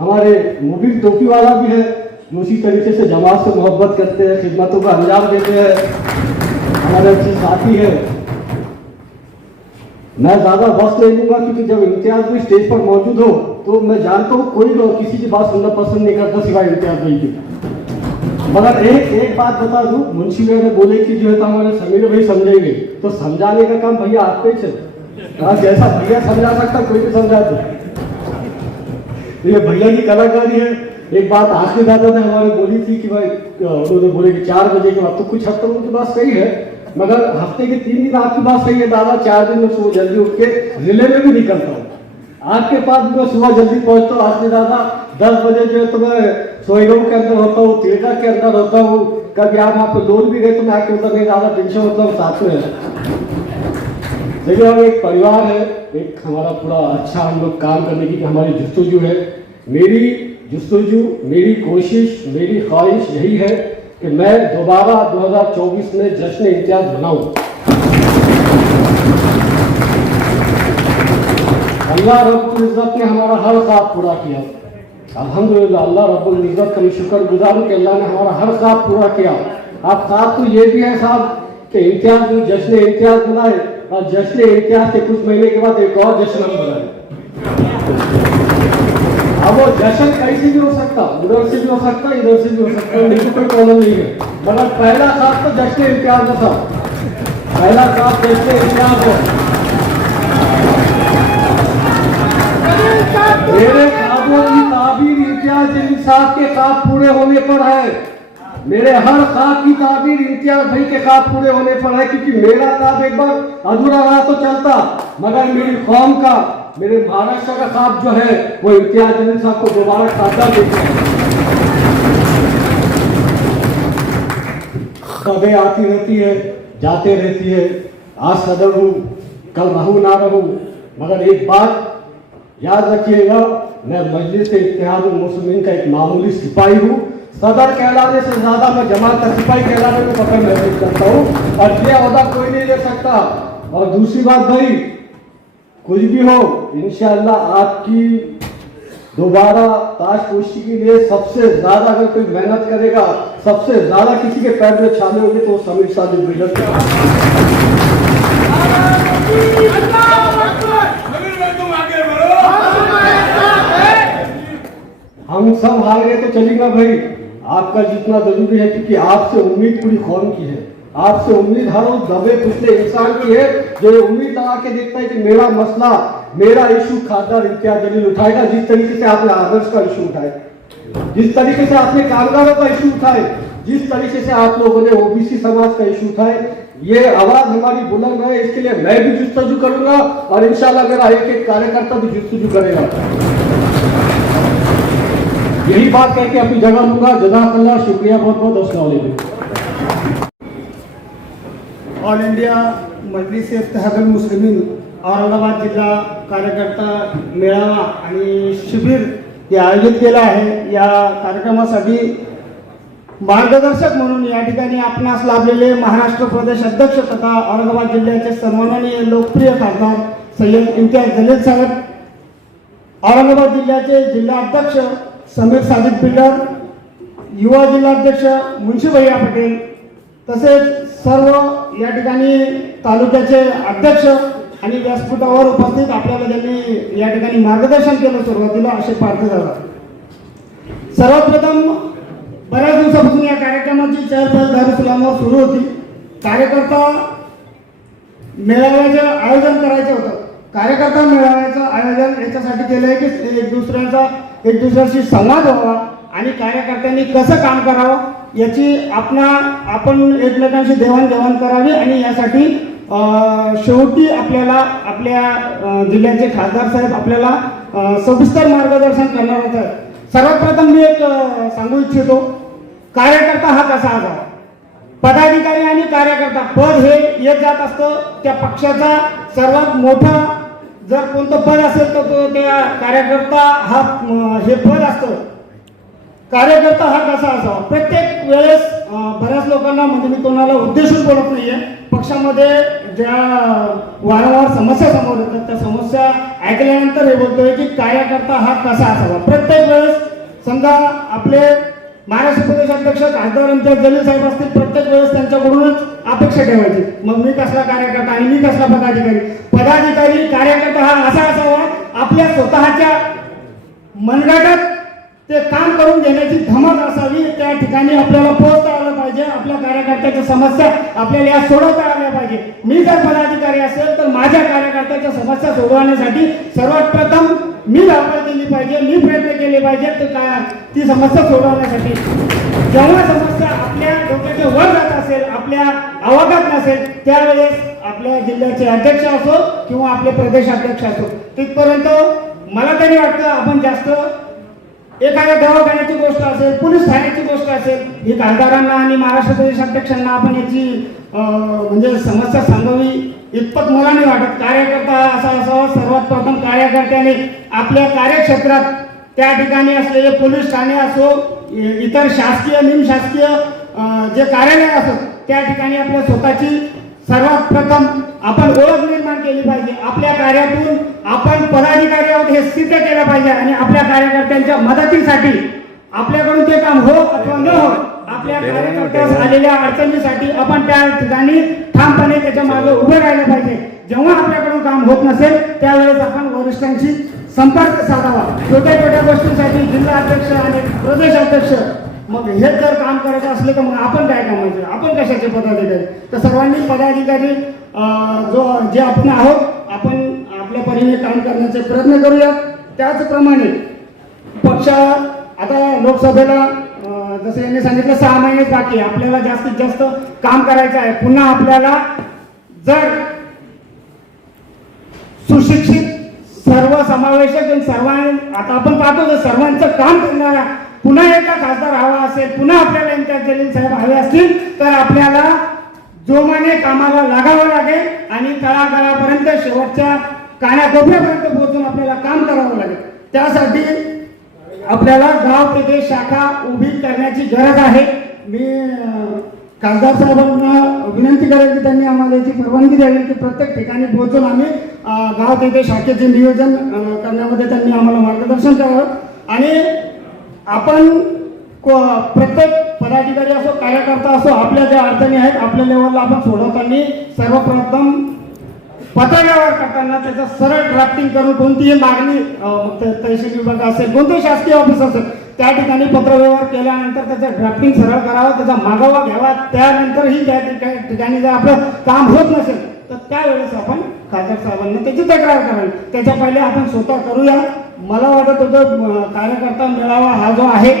हमारे मुबीन टोपी वाला भी है जो उसी तरीके से जमात से मोहब्बत करते हैं, खिदमतों का अंजाम देते हैं, हमारे अच्छे साथी हैं। मैं ज़्यादा वक्त नहीं लूँगा क्योंकि जब इम्तियाज भी स्टेज पर मौजूद हो तो मैं जानता हूँ कोई लोग किसी की बात सुनना पसंद नहीं करता सिवाय इम्तियाज भाई की। मगर एक बात बता दूँ, मुंशी भाई ने बोले कि जो है तो हमारे समीर भाई समझेंगे, तो समझाने का काम भैया आपके ही चल, जैसा भैया समझा सकता कोई भी समझा दो। ये भैया की कलाकारी है। एक बात आखिरी दादा ने हमारे बोली थी कि भाई उन्होंने बोले कि 4 बजे के बाद, तो कुछ हद तक उनकी बात सही है, मगर हफ्ते के 3 दिन आपकी बात सही है दादा। 4 दिन में सुबह जल्दी उठ के जिले में भी निकलता हूँ, आपके पास मैं सुबह जल्दी पहुँचता हूँ। आखिरी दादा 10 बजे जो है तो मैं सोईगांव के अंदर होता हूँ, तिलका के अंदर होता हूँ। कभी आप वहाँ पे लोन भी गए तो मैं आके उधर नहीं, ज़्यादा टेंशन होता हूँ, साथ में देखिए हम एक परिवार है, एक हमारा पूरा अच्छा हम लोग काम करने की हमारी जुस्तजू है। मेरी जुस्तजू, मेरी कोशिश, मेरी ख्वाहिश यही है कि मैं दोबारा 2024 में जश्न इम्तियाज बनाऊं। अल्लाह रब्बुल इज़्ज़त ने हमारा हर ख्वाब पूरा किया, अल्हम्दुलिल्लाह। अल्लाह रब्बुल इज़्ज़त का शुक्रगुजार हूं कि अल्लाह ने हमारा हर ख्वाब पूरा किया। अब ख्वाब तो ये भी है साहब कि इम्तियाज में जश्न इम्तियाज बनाए, और जश्न इम्तियाज के कुछ महीने के बाद एक और जश्न हम बनाए। अब वो जश्न कहीं से भी हो सकता, उधर से भी हो सकता, इधर से भी हो सकता, लेकिन कोई प्रॉब्लम नहीं है। मगर पहला ख्वाब तो जश्न इम्तियाज था, पहला ख्वाब जश्न इम्तियाज है। मेरे ख्वाबों की ताबीर इम्तियाज जलील साहब के ख्वाब पूरे होने पर है। मेरे हर ख्वाब की ताबीर इम्तियाज भाई के ख्वाब पूरे होने पर है, क्योंकि मेरा ख्वाब एक बार अधूरा रहा तो चलता, मगर मेरी कौम का, मेरे महाराष्ट्र का ख्वाब जो है वो इम्तियाज जलील साहब को दोबारा खासा देते हैं। खबरें आती रहती है, जाते रहती है, आज सदर हूँ कल रहूँ ना रहूँ, मगर एक बात याद रखिएगा, मैं मजलिस इत्तेहादुल मुस्लिमीन का एक मामूली सिपाही हूँ। सदर कहलाने से ज्यादा मैं जमात का सिपाही कहलाने में फख्र महसूस करता हूँ, और ये ओहदा कोई नहीं ले सकता। और दूसरी बात भाई, कुछ भी हो इंशाअल्लाह आपकी दोबारा ताजपोशी के लिए सबसे ज्यादा अगर कोई मेहनत करेगा, सबसे ज्यादा किसी के पैर में छाले होंगे तो समीर साहब सब हार गए तो चलेगा भाई, आपका जितना जरूरी है, क्योंकि आपसे उम्मीद पूरी कौम की है। आपसे उम्मीद हर उस दबे पिछले इंसान की है जो ये उम्मीद लगा के देखता है कि मेरा मसला, मेरा इशू खासदार इम्तियाज जलील उठाएगा। जिस तरीके से आपने आदर्श का इशू उठाए, जिस तरीके से आपने कामगारों का इशू उठाए, जिस तरीके से आप लोगों ने ओबीसी समाज का इशू उठाए, ये आवाज हमारी बुलंद है। इसके लिए मैं भी जुस्तजू करूंगा और इंशाल्लाह मेरा एक एक कार्यकर्ता भी जुस्तजू करेगा। यही बात कह के अपनी जगह लूंगा। जज़ाकल्लाह, शुक्रिया बहुत बहुत। अस्सलाम वालेकुम। ऑल इंडिया मजलिस इत्तेहादुल मुस्लिमीन औरंगाबाद जिल्हा कार्यकर्ता मेळावा आणि शिबिर हे आयोजित केलं आहे। या कार्यक्रमासाठी मार्गदर्शक म्हणून या ठिकाणी आपणास लाभलेले महाराष्ट्र प्रदेश अध्यक्ष तथा औरंगाबाद जिल्ह्याचे सन्माननीय लोकप्रिय खासदार सय्यद इम्तियाज जलील साहेब, औरंगाबाद जिल्ह्याचे जिल्हा अध्यक्ष समीर सादिक बिल्डर, युवा जिल्हाध्यक्ष मुन्शी भैया पटेल, तसेच सर्व या ठिकाणी तालुक्याचे अध्यक्ष आणि व्यासपीठावर उपस्थित आपल्याला ज्यांनी या ठिकाणी मार्गदर्शन केलं सुरुवातीला असे पार्थ दादा। सर्वात प्रथम बऱ्याच दिवसापासून या कार्यक्रमाची चहलपहल दारुसलामवर सुरू होती। कार्यकर्ता मेळाव्याचं आयोजन करायचं होतं। कार्यकर्ता मेळाव्याचं आयोजन याच्यासाठी केलं आहे की एक दुसऱ्याशी संवाद व्हावा आणि कार्यकर्त्यांनी कसं काम करावं याची आपण एकमेकांशी देवाणघेवाण करावी आणि यासाठी शेवटी आपल्याला आपल्या जिल्ह्याचे खासदार साहेब आपल्याला सविस्तर मार्गदर्शन करणार आहेत। सर्वात प्रथम मी एक सांगू इच्छितो, कार्यकर्ता हा कसा असावा। पदाधिकारी आणि कार्यकर्ता पद हे येत जात असतं। त्या पक्षाचा सर्वात मोठा जर कोणतं पद असेल तर तो त्या कार्यकर्ता हा हे पद असतं। कार्यकर्ता हा कसा असावा, प्रत्येक वेळेस बऱ्याच लोकांना, म्हणजे मी कोणाला उद्देशून बोलत नाहीये, पक्षामध्ये ज्या वारंवार समस्या समोर येतात त्या समस्या ऐकल्यानंतर हे बोलतोय की कार्यकर्ता हा कसा असावा। प्रत्येक वेळेस समजा आपले महाराष्ट्र प्रदेश अध्यक्ष खासदार इम्तियाज जलील साहेब असतील, प्रत्येक वेळेस त्यांच्याकडूनच अपेक्षा ठेवायची, मग मी कसला कार्यकर्ता आणि मी कसला पदाधिकारी कार्यकर्ता हा असा असावा, आपल्या स्वतःच्या मनगटात ते काम करून घेण्याची धमक असावी। त्या ठिकाणी आपल्याला पोहोचता आलं पाहिजे, आपल्या कार्यकर्त्याच्या समस्या आपल्याला या सोडवता आल्या पाहिजे। मी जर पदाधिकारी असेल तर माझ्या कार्यकर्त्याच्या समस्या सोडवण्यासाठी सर्वात प्रथम मी धावपळ केली पाहिजे, मी प्रयत्न केले पाहिजे ती समस्या सोडवण्यासाठी। जेव्हा समस्या आपल्या डोक्याच्या वर जात असेल, आपल्या आवाकात नसेल, त्यावेळेस आपल्या जिल्ह्याचे अध्यक्ष असो किंवा आपले प्रदेशाध्यक्ष असो, तिथपर्यंत मला तरी वाटतं आपण जास्त एखाद्या दवाखान्याची गोष्ट असेल, पोलीस ठाण्याची गोष्ट असेल, ही खासदारांना आणि महाराष्ट्र प्रदेश अध्यक्षांना आपण याची म्हणजे समस्या सांगावी इतपत मला नाही वाटत। कार्यकर्ता असा असावा, सर्वात प्रथम कार्यकर्त्याने आपल्या कार्यक्षेत्रात त्या ठिकाणी असलेले पोलीस ठाणे असो, इतर शासकीय निमशासकीय जे कार्यालय असो, त्या ठिकाणी आपल्या स्वतःची सर्वात प्रथम आपण ओळख निर्माण केली पाहिजे। आपल्या कार्यातून आपण पदाधिकारी आहोत हे सिद्ध केलं पाहिजे आणि आपल्या कार्यकर्त्यांच्या मदतीसाठी आपल्याकडून ते काम हो अथवा न हो, आपल्या कार्यकर्त्यास आलेल्या अडचणीसाठी आपण त्या ठिकाणी ठामपणे त्याच्या मागे उभे राहिले पाहिजे। जेव्हा आपल्याकडून काम होत नसेल त्यावेळेस आपण वरिष्ठांशी संपर्क साधावा। छोट्या छोट्या गोष्टींसाठी जिल्हा अध्यक्ष आणि प्रदेश अध्यक्ष मग हे जर काम करायचं असले तर मग आपण काय कामायचं, आपण कशाचे पदाधिकारी। तर सर्वांनी पदाधिकारी जे आपण आहोत, आपण आपल्या परीने काम करण्याचे प्रयत्न करूयात। त्याचप्रमाणे पक्ष आता लोकसभेला जसं यांनी सांगितलं 6 महिने बाकी आहे, आपल्याला जास्तीत जास्त काम करायचं आहे। पुन्हा आपल्याला जर सुशिक्षित सर्वसमावेशक सर्वांना आता आपण पाहतो जर सर्वांचं काम करणारा पुन्हा एकदा खासदार हवा असेल, पुन्हा आपल्याला इम्तियाज जलील साहेब हवे असतील तर आपल्याला जोमाने कामाला लागावं लागेल आणि तळागाळापर्यंत शेवटच्या कानाकोपऱ्यापर्यंत पोहोचून आपल्याला काम करावं लागेल। त्यासाठी आपल्याला गाव पेठे शाखा उभी करण्याची गरज आहे। मी खासदार साहेबांना विनंती करेन की त्यांनी आम्हाला याची परवानगी द्यावी की प्रत्येक ठिकाणी पोहोचून आम्ही गाव पेठे शाखेचे नियोजन करण्यामध्ये त्यांनी आम्हाला मार्गदर्शन करावं आणि आपण प्रत्येक पदाधिकारी असो कार्यकर्ता असो आपल्या ज्या अडचणी आहेत आपल्या लेवलला आपण सोडवताना सर्वप्रथम पत्रव्यवहार करताना त्याचं सरळ ड्राफ्टिंग करून कोणतीही मागणी तहसील विभाग असेल कोणतेही शासकीय ऑफिस असेल त्या ठिकाणी पत्रव्यवहार केल्यानंतर त्याचा ड्राफ्टिंग सरळ करावा, त्याचा मागोवा घ्यावा. त्यानंतरही त्या ठिकाणी जर आपलं काम होत नसेल तर त्यावेळेस आपण खासदार साहेबांना त्याची तक्रार करावी. त्याच्या पहिले आपण स्वतः करूया. मला वाटत होतं कार्यकर्ता मेळावा हा जो आहे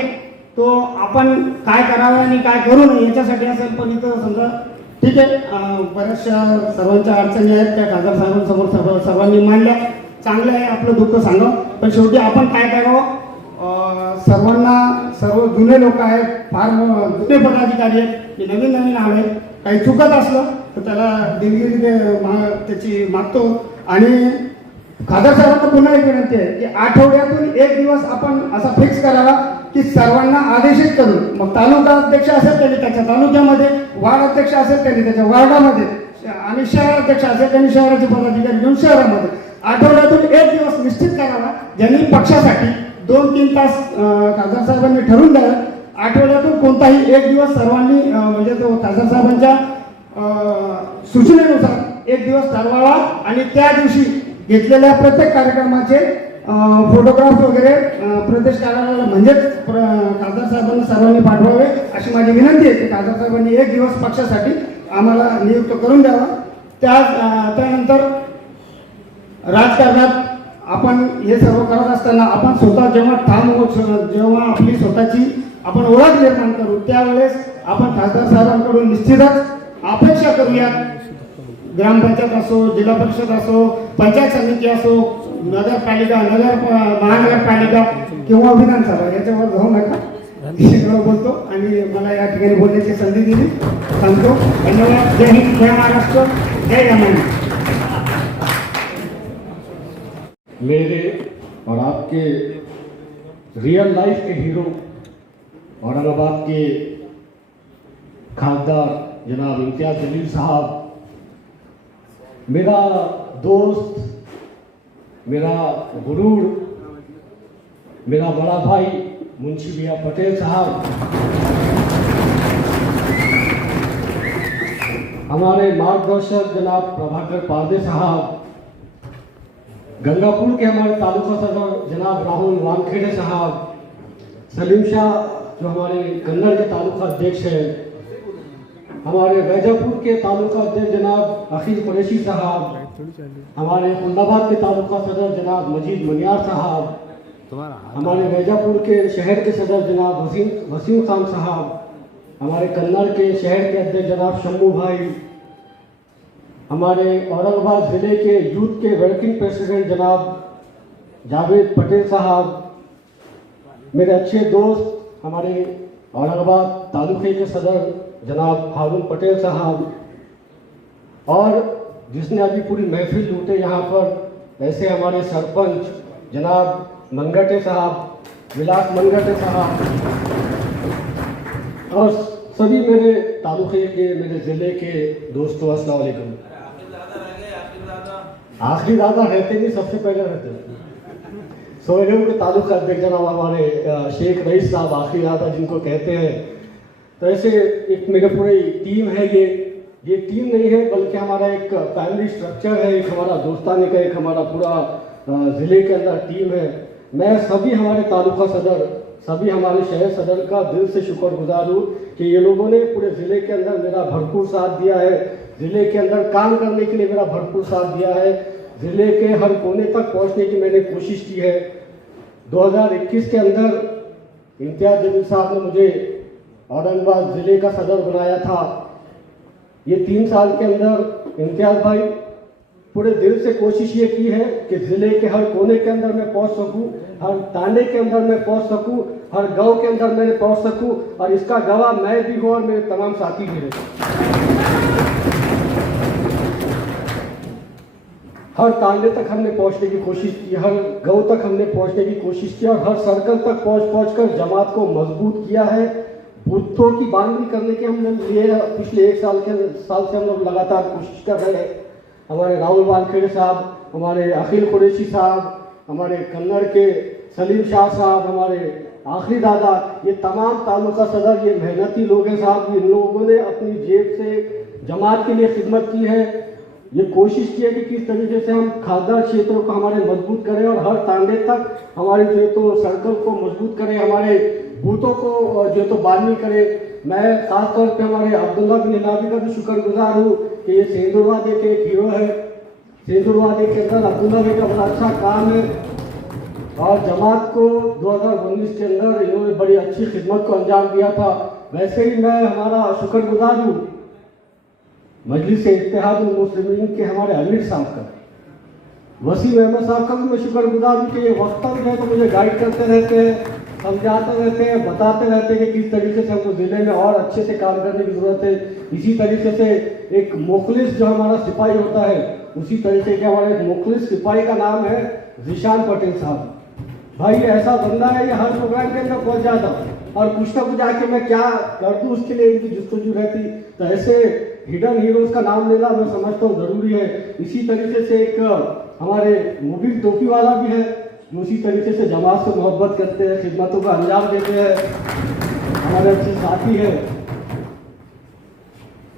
तो आपण काय करावं आणि काय करू नये याच्यासाठी असेल, पण इथं समजा ठीक आहे बऱ्याचशा सर्वांच्या अडचणी आहेत त्या खासदार साहेबांसमोर सर्वांनी मांडल्या. चांगलं आहे, आपलं दुःख सांगावं, पण शेवटी आपण काय करावं, सर्व जुने लोक आहेत, फार जुने पदाधिकारी आहेत, जे नवीन आहेत, काही चुकत असलं तर त्याला दिलगिरी त्याची मागतो. आणि खासदार साहेबांना पुन्हा एक विनंती आहे की आठवड्यातून एक दिवस आपण असा फिक्स करावा की सर्वांना आदेशित करून, मग तालुका अध्यक्ष असेल त्यांनी त्याच्या तालुक्यामध्ये, वार्ड अध्यक्ष असेल त्यांनी त्याच्या वार्डामध्ये, आणि शहर अध्यक्ष असेल त्यांनी शहराचे पदाधिकारी घेऊन शहरामध्ये आठवड्यातून एक दिवस निश्चित करावा, ज्यांनी पक्षासाठी 2-3 तास खासदार साहेबांनी ठरवून द्यावं. आठवड्यातून कोणताही एक दिवस सर्वांनी म्हणजे तो खासदार साहेबांच्या सूचनेनुसार एक दिवस ठरवावा आणि त्या दिवशी घेतलेल्या प्रत्येक कार्यक्रमाचे फोटोग्राफ वगैरे प्रदेश कार्यालयाला म्हणजेच खासदार साहेबांना सर्वांनी पाठवावे अशी माझी विनंती आहे की खासदार साहेबांनी एक दिवस पक्षासाठी आम्हाला नियुक्त करून द्यावा. त्यानंतर राजकारणात आपण हे सर्व करत असताना आपण स्वतः जेव्हा जेव्हा आपली स्वतःची आपण ओळख निर्माण करू त्यावेळेस आपण खासदार साहेबांकडून निश्चितच अपेक्षा करूया. ग्रामपंचायत असो, जिल्हा परिषद असो, पंचायत समिती असो, नगरपालिका, महानगरपालिका किंवा विधानसभा याच्यावर जाऊ नका. सगळं बोलतो आणि मला या ठिकाणी बोलण्याची संधी दिली. सांगतो धन्यवाद. जय हिंद, जय महाराष्ट्र, जय रमण. मेरे और आपके रियल लाइफ के हीरो औरंगाबाद के खासदार जनाब इम्तियाज जलील साहब, मेरा दोस्त, मेरा गुरूर, मेरा बड़ा भाई मुंशी भैया पटेल साहब, हमारे मार्गदर्शक जनाब प्रभाकर पारदे साहब, गंगापुर के हमारे तालुका सदर जनाब राहुल वानखेड़े साहब, सलीम शाह जो हमारे कन्नड़ के तालुका अध्यक्ष हैं, हमारे वैजापुर के तालुका अध्यक्ष जनाब अखिल कुरैशी साहब, हमारे खुलदाबाद के तालुका सदर जनाब मजीद मनियार साहब, हमारे वैजापुर के शहर के सदर जनाब वसीम खान साहब, हमारे कन्नड़ के शहर के अध्यक्ष जनाब शम्भू भाई, हमारे औरंगाबाद ज़िले के यूथ के वर्किंग प्रेसिडेंट जनाब जावेद पटेल साहब, मेरे अच्छे दोस्त हमारे औरंगाबाद तालुके के सदर जनाब हारून पटेल साहब, और जिसने अभी पूरी महफिल लूटे यहाँ पर ऐसे हमारे सरपंच जनाब मंगटे साहब, विलास मंगटे साहब, और सभी मेरे तालुके के, मेरे ज़िले के दोस्तों, अस्सलाम वालेकुम। आखिरी दादा रहते नहीं, सबसे पहले रहते सोहेल के तालुका अध्यक्ष जनाब हमारे शेख रईस साहब, आखिरी दादा जिनको कहते हैं। तो ऐसे एक मेरे पूरी टीम है, ये टीम नहीं है बल्कि हमारा एक फैमिली स्ट्रक्चर है, एक हमारा दोस्ताने का एक हमारा पूरा ज़िले के अंदर टीम है। मैं सभी हमारे तालुका सदर, सभी हमारे शहर सदर का दिल से शुक्रगुजार हूँ कि ये लोगों ने पूरे ज़िले के अंदर मेरा भरपूर साथ दिया है, ज़िले के अंदर काम करने के लिए मेरा भरपूर साथ दिया है, ज़िले के हर कोने तक पहुँचने की मैंने कोशिश की है। 2021 के अंदर इम्तियाज जलील साहब ने मुझे औरंगाबाद ज़िले का सदर बनाया था। ये 3 साल के अंदर इम्तियाज भाई पूरे दिल से कोशिश ये की है कि ज़िले के हर कोने के अंदर मैं पहुंच सकूं, हर ताने के अंदर मैं पहुंच सकूं, हर गांव के अंदर मैं पहुंच सकूं, और इसका गवाह मैं भी हूं और मेरे तमाम साथी भी हैं। हर ताने तक हमने पहुंचने की कोशिश की, हर गांव तक हमने पहुंचने की कोशिश की, और हर सर्कल तक पहुंच कर जमात को मजबूत किया है। बूथों की बांधनी करने के हमने लिए पिछले 1 साल से हम लोग लगातार कोशिश कर रहे हैं। हमारे राहुल वानखेड़े साहब, हमारे अखिल कुरैशी साहब, हमारे कन्नड़ के सलीम शाह साहब, हमारे आखिरी दादा, ये तमाम तालुका सदर ये मेहनती लोग हैं साहब। इन लोगों ने अपनी जेब से जमात के लिए खिदमत की है। ये कोशिश की है कि किस तरीके से हम खासदार क्षेत्रों को हमारे मजबूत करें और हर तांडे तक हमारे जो है तो सर्कल को मजबूत करें, हमारे बूथों को जो है तो बानी करें। मैं खास तौर पे हमारे अब्दुल्ला बिन हिलाबी का भी शुक्रगुजार हूँ कि ये सेंदुरवादे के एक हीरो है। सेंदुरवादे के अंदर अब्दुल्ला भाई का बड़ा अच्छा काम है और जमात को 2019 के अंदर इन्होंने बड़ी अच्छी खिदमत को अंजाम दिया था। वैसे ही मैं हमारा शुक्रगुजार हूँ मजलिस इत्तेहादुल मुस्लिमीन के हमारे अमीर साहब का, वसीम अहमद साहब का भी मैं शुक्रगुजार हूँ कि ये वक्त है तो मुझे गाइड करते रहते हैं, समझाते रहते हैं, बताते रहते हैं कि किस तरीके से हमको ज़िले में और अच्छे से काम करने की ज़रूरत है। इसी तरीके से एक मुखलिस जो हमारा सिपाही होता है, उसी तरीके के हमारे एक मुखलिस सिपाही का नाम है ज़ीशान पटेल साहब। भाई ऐसा बंदा है, ये हर प्रोग्राम के अंदर पहुँच जाता और कुछ ना कुछ आके मैं क्या कर दूँ उसके लिए इनकी जुस्तजू रहती। तो ऐसे हिडन हीरोज़ का नाम लेना मैं समझता हूँ ज़रूरी है। इसी तरीके से एक हमारे मुबीन टोपी वाला भी है जो उसी तरीके से जमात से मोहब्बत करते हैं, खिदमतों का अंजाम देते हैं, हमारे अच्छे साथी हैं।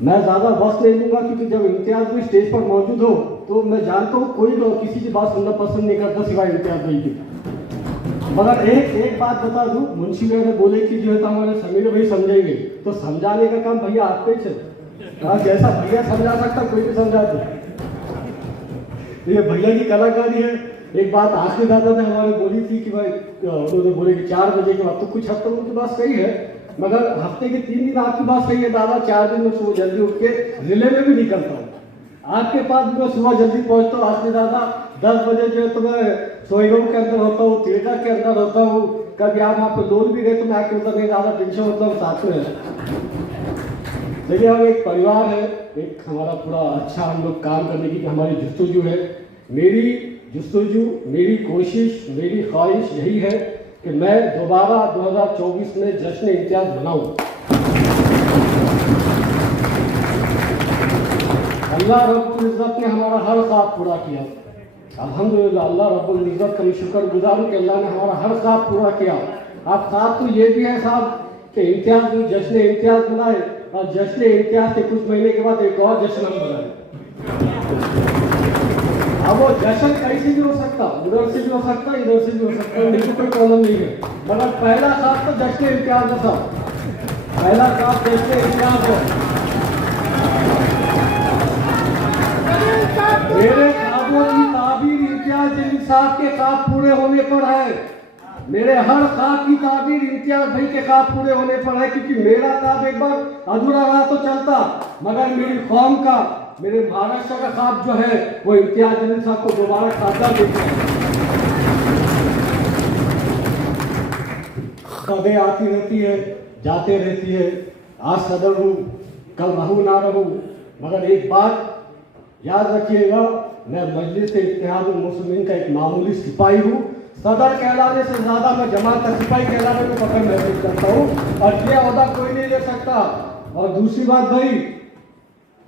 मैं ज़्यादा वक्त नहीं लूँगा क्योंकि जब इम्तियाज़ भी स्टेज पर मौजूद हो तो मैं जानता हूँ कोई लोग किसी की बात सुनना पसंद नहीं करता सिवाय इम्तियाज़ भाई की। मगर एक बात बता दूँ, मुंशी भाई ने बोले कि जो है तो हमारे समीर भाई समझेंगे, तो समझाने का काम भैया आप पे ही चले। जैसा भैया समझा सकता कोई भी समझा दो, ये भैया की कलाकारी है। एक बात आखिरी दादा ने हमारे बोली थी कि भाई उन्होंने बोले कि 4 बजे के बाद, तो कुछ हद तक उनकी बात सही है, मगर हफ्ते के 3 दिन आपकी बात सही है दादा। 4 दिन में सुबह जल्दी उठ के जिले में भी निकलता हूँ, आपके पास भी मैं सुबह जल्दी पहुँचता हूँ। आखिरी दादा 10 बजे जो है तो मैं सोईगांव के अंदर होता हूँ, थिएटर के अंदर होता हूँ। कभी आप वहाँ पे लोन भी गए तो मैं आके उधर नहीं ज़्यादा टेंशन होता हूँ, साथ में देखिए हम एक परिवार है, एक हमारा पूरा अच्छा हम लोग काम करने की हमारी जुस्तजू है। मेरी जुस्तजू, मेरी कोशिश, मेरी ख्वाहिश यही है कि मैं दोबारा 2024 में जश्न इम्तियाज़ बनाऊं। अल्लाह रब्बुल इज़्ज़त ने हमारा हर ख्वाब पूरा किया, अल्हम्दुलिल्लाह। अल्लाह रब्बुल इज़्ज़त का मैं शुक्रगुजार हूँ कि अल्लाह ने हमारा हर ख्वाब पूरा किया। अब ख्वाब तो ये भी है साहब कि इम्तियाज़ जो जश्न इम्तियाज़ बनाए और जश्न इम्तियाज़ के कुछ महीने के बाद एक और जश्न हम बनाए। अब वो जश्न कहीं से भी हो सकता, उधर से भी हो सकता, इधर से भी हो सकता, मुझे कोई प्रॉब्लम नहीं है। मगर पहला ख्वाब तो जश्न इम्तियाज़ था, पहला ख्वाब जश्न इम्तियाज़ है। मेरे ख्वाबों की ताबीर इम्तियाज़ जलील साहब के ख्वाब पूरे होने पर है। मेरे हर ख्वाब की ताबीर इम्तियाज़ भाई के ख्वाब पूरे होने पर है, क्योंकि मेरा ख्वाब एक बार अधूरा रहा तो चलता, मगर मेरी कौम का, मेरे महाराष्ट्र का ख्वाब जो है वो इम्तियाज़ जलील साहब को दोबारा खासदार देते हैं। खबरें आती रहती है, जाते रहती है, आज सदर हूँ कल रहूँ ना रहूँ, मगर एक बात याद रखिएगा, मैं मजलिस इत्तेहादुल मुस्लिमीन का एक मामूली सिपाही हूँ। सदर कहलाने से ज़्यादा मैं जमात का सिपाही कहलाने को फख्र महसूस करता हूँ और ये ओहदा कोई नहीं ले सकता। और दूसरी बात भाई,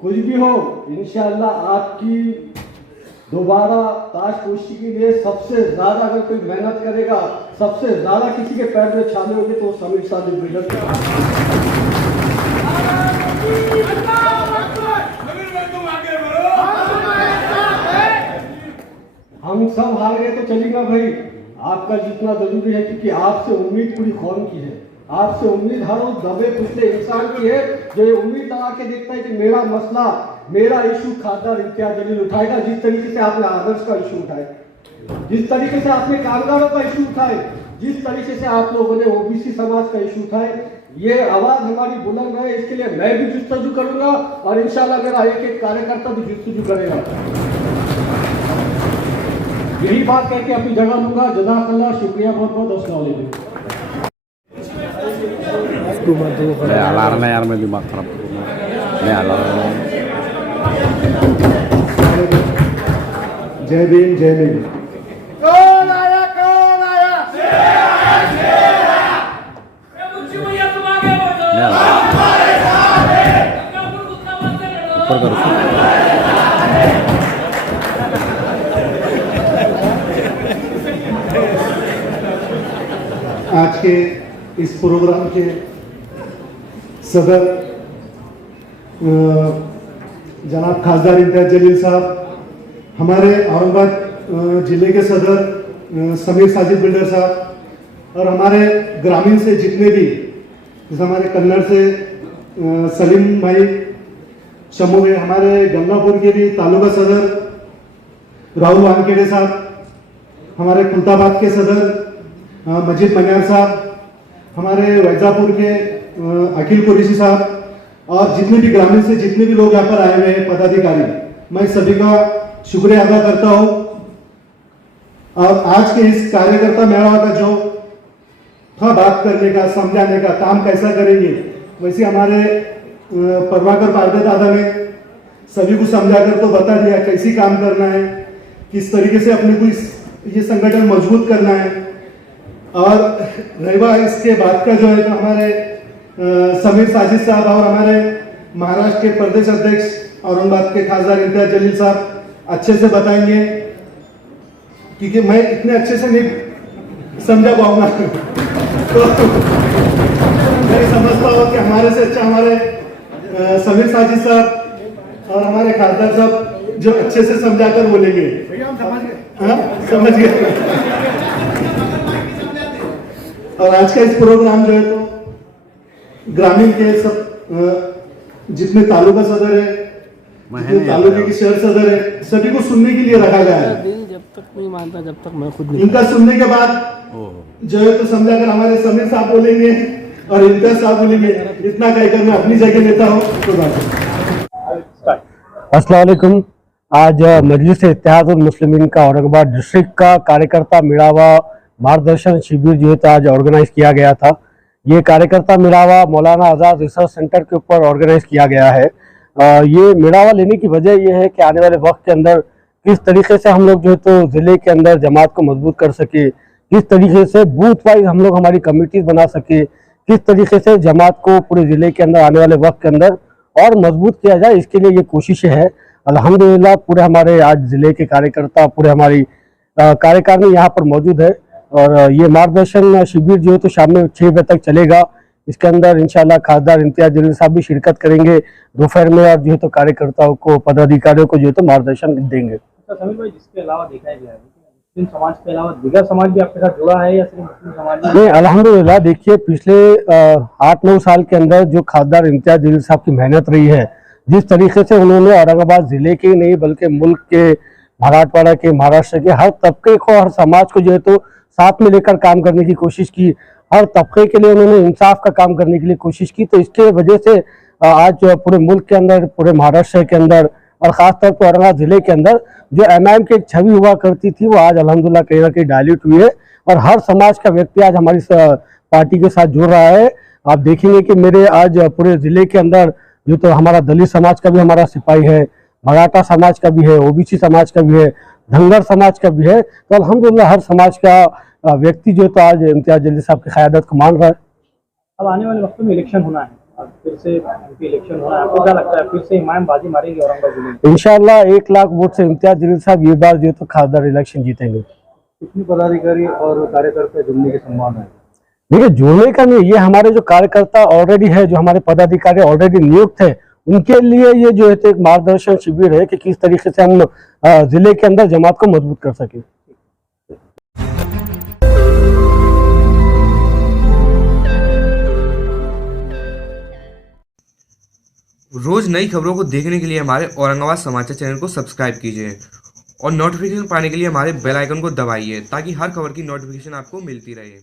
कुछ भी हो इंशाअल्लाह आपकी दोबारा ताजपोशी के लिए सबसे ज़्यादा अगर कोई मेहनत करेगा, सबसे ज़्यादा किसी के पैर में छाले होंगे तो समीर साहब बिल्डर। हम सब हार गए तो चलेगा भाई, आपका जितना जरूरी है, क्योंकि आपसे उम्मीद पूरी कौम की है। आपसे उम्मीद हर उस दबे पिछले इंसान की है जो ये उम्मीद लगा के देखता है कि मेरा मसला, मेरा इशू खासदार इम्तियाज़ जलील उठाएगा। जिस तरीके से आपने आदर्श का इशू उठाए, जिस तरीके से आपने कामगारों का इशू उठाए, जिस तरीके से आप लोगों ने ओबीसी समाज का इशू उठाए, ये आवाज़ हमारी बुलंद रहे, इसके लिए मैं भी जुस्तजू करूँगा और इंशाल्लाह मेरा एक कार्यकर्ता भी जुस्तजू करेगा। यही बात करके अपनी जगह लूँगा। जज़ाकल्लाह, शुक्रिया बहुत बहुत। अस्सलाम वालेकुम। alarm यार, मैं दिमाग खराब करूँगा। मैं अलार्म जय भीम, जय भीम। कौन आया, कौन आया? ऊपर करो। आज के इस प्रोग्राम के सदर जनाब खासदार इम्तियाज जलील साहब, हमारे औरंगाबाद जिले के सदर समीर साजिद बिल्डर साहब, और हमारे ग्रामीण से जितने भी, जैसे हमारे कन्नड़ से सलीम भाई शमू है, हमारे गंगापुर के भी तालुका सदर राहुल वानखेड़े साहब, हमारे खुलताबाद के सदर मजीद मनियार साहब, हमारे वैजापुर के अखिल कुरैशी साहब, और जितने भी ग्रामीण से जितने भी लोग यहाँ पर आए हुए हैं पदाधिकारी, मैं सभी का शुक्रिया अदा करता हूँ। और आज के इस कार्यकर्ता मेला का जो था बात करने का, समझाने का, काम कैसा करेंगे, वैसे हमारे प्रभाकर पारदे दादा ने सभी को समझाकर तो बता दिया कैसे काम करना है, किस तरीके से अपने को ये संगठन मजबूत करना है। और रहीबा इसके बाद का जो है तो हमारे समीर साजिद साहब और हमारे महाराष्ट्र के प्रदेश अध्यक्ष औरंगाबाद के खासदार इम्तियाज जलील साहब अच्छे से बताएंगे, क्योंकि मैं इतने अच्छे से नहीं समझा पाऊंगा। तो मैं समझता हूँ कि हमारे से अच्छा हमारे समीर साजिद साहब और हमारे खासदार साहब जो अच्छे से समझाकर बोलेंगे। हाँ, समझ गए। और आज का इस प्रोग्राम जो है तो ग्रामीण के सब जितने तालुका सदर है, जितने तालुके के शहर सदर है, सभी को सुनने के लिए रखा गया है। जब तक नहीं मानता जब तक मैं खुद नहीं। इनका सुनने के बाद जो है तो समझाकर हमारे समीर साहब बोलेंगे और इम्तियाज साहब बोलेंगे। इतना कहकर मैं अपनी जगह लेता हूँ। अस्सलाम वालेकुम। आज मजलिस इत्तेहादुल मुस्लिमीन का औरंगाबाद डिस्ट्रिक्ट का कार्यकर्ता मिलावा मार्गदर्शन शिविर जो है तो आज ऑर्गेनाइज किया गया था। ये कार्यकर्ता मिलावा मौलाना आज़ाद रिसर्च सेंटर के ऊपर ऑर्गेनाइज किया गया है। ये मिलावा लेने की वजह ये है कि आने वाले वक्त के अंदर किस तरीके से हम लोग जो है तो ज़िले के अंदर जमात को मजबूत कर सके, किस तरीके से बूथ वाइज हम लोग हमारी कमेटीज बना सके, किस तरीके से जमात को पूरे ज़िले के अंदर आने वाले वक्त के अंदर और मजबूत किया जाए, इसके लिए ये कोशिश है। अल्हम्दुलिल्लाह पूरे हमारे आज ज़िले के कार्यकर्ता, पूरे हमारी कार्यकारिणी यहाँ पर मौजूद है। और ये मार्गदर्शन शिविर जो है तो शाम में 6 बजे तक चलेगा। इसके अंदर इंशाल्लाह खासदार इम्तियाज जलील साहब भी शिरकत करेंगे दोपहर में, और जो है तो कार्यकर्ताओं को, पदाधिकारियों को जो है तो मार्गदर्शन देंगे। समीर भाई, जिसके अलावा देखा गया है मुस्लिम समाज के अलावा दीगर समाज भी आपके साथ जुड़ा है या सिर्फ मुस्लिम समाज? नहीं, अल्हम्दुलिल्लाह देखिए पिछले 8-9 साल के अंदर जो खासदार इम्तियाज जलील साहब की मेहनत रही है, जिस तरीके से उन्होंने औरंगाबाद जिले के ही नहीं बल्कि मुल्क के, मराठवाड़ा के, महाराष्ट्र के हर तबके को, हर समाज को जो है तो साथ में लेकर काम करने की कोशिश की, हर तबके के लिए उन्होंने इंसाफ का काम करने के लिए कोशिश की। तो इसके वजह से आज पूरे मुल्क के अंदर, पूरे महाराष्ट्र के अंदर और खासतौर पर औरंगाबाद जिले के अंदर जो एमआईएम की एक छवि हुआ करती थी वो आज अल्हम्दुलिल्लाह कहीं ना कहीं डायल्यूट हुई है, और हर समाज का व्यक्ति आज हमारी पार्टी के साथ जुड़ रहा है। आप देखेंगे कि मेरे आज पूरे जिले के अंदर जो तो हमारा दलित समाज का भी हमारा सिपाही है, मराठा समाज का भी है, ओबीसी समाज का भी है, धनगर समाज का भी है। तो अल्हम्दुलिल्लाह हर समाज का व्यक्ति जो तो आज इम्तियाज जलील साहब की क़यादत को मान रहा है। अब आने वाले वक्त में इलेक्शन होना है, अब फिर से इलेक्शन होना है, आपको क्या लगता है फिर से इमाम बाजी मारेंगे औरंगाबाद जिले में? इंशाल्लाह 1 लाख वोट से इम्तियाज जलील साहब ये बार जो तो खासदार इलेक्शन जीतेंगे। कितने पदाधिकारी और कार्यकर्ता जुड़ने की संभावना है? देखिए, जुड़ने का नहीं, ये हमारे जो कार्यकर्ता ऑलरेडी है, जो हमारे पदाधिकारी ऑलरेडी नियुक्त है, उनके लिए ये जो है तो एक मार्गदर्शन शिविर है कि किस तरीके से हम जिले के अंदर जमात को मजबूत कर सके। रोज नई खबरों को देखने के लिए हमारे औरंगाबाद समाचार चैनल को सब्सक्राइब कीजिए और नोटिफिकेशन पाने के लिए हमारे बेल आइकन को दबाइए ताकि हर खबर की नोटिफिकेशन आपको मिलती रहे।